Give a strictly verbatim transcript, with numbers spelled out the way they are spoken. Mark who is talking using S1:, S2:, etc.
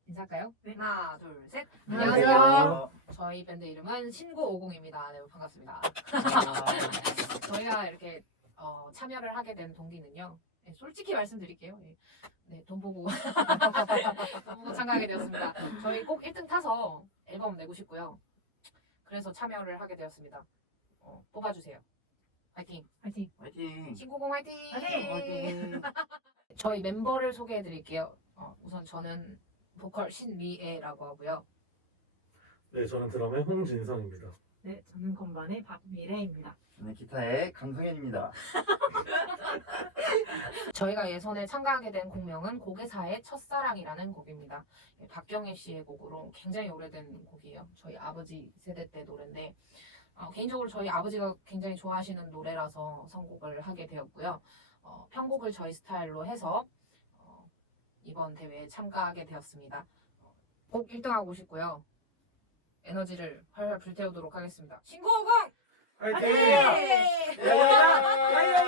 S1: 인사할까요?
S2: 네.
S1: 하나, 둘, 셋.
S2: 안녕하세요.
S1: 안녕하세요. 저희 밴드 이름은 신구오공입니다. 네, 반갑습니다. 저희가 이렇게 어, 참여를 하게 된 동기는요. 네, 솔직히 말씀드릴게요. 네, 네, 돈 보고 돈 보고 참가하게 되었습니다. 저희 꼭 일 등 타서 앨범 내고 싶고요. 그래서 참여를 하게 되었습니다. 어, 뽑아주세요. 화이팅!
S2: 화이팅.
S3: 화이팅!
S1: 신구공 화이팅!
S2: 화이팅!
S3: 화이팅!
S1: 저희 멤버를 소개해 드릴게요. 어, 우선 저는 보컬 신미애라고 하고요.
S4: 네, 저는 드럼의 홍진성입니다.
S2: 네, 저는 건반의 박미래입니다.
S3: 저는 기타의 강성현입니다.
S1: 저희가 예선에 참가하게 된 곡명은 고개사의 첫사랑이라는 곡입니다. 예, 박경혜 씨의 곡으로 굉장히 오래된 곡이에요. 저희 아버지 세대 때 노래인데 어, 개인적으로 저희 아버지가 굉장히 좋아하시는 노래라서 선곡을 하게 되었고요. 어, 편곡을 저희 스타일로 해서 어, 이번 대회에 참가하게 되었습니다. 어, 꼭 일 등 하고 싶고요. 에너지를 활활 불태우도록 하겠습니다. 신구오공!
S4: 화이팅!
S2: 화이팅!
S4: 야야야! 야야!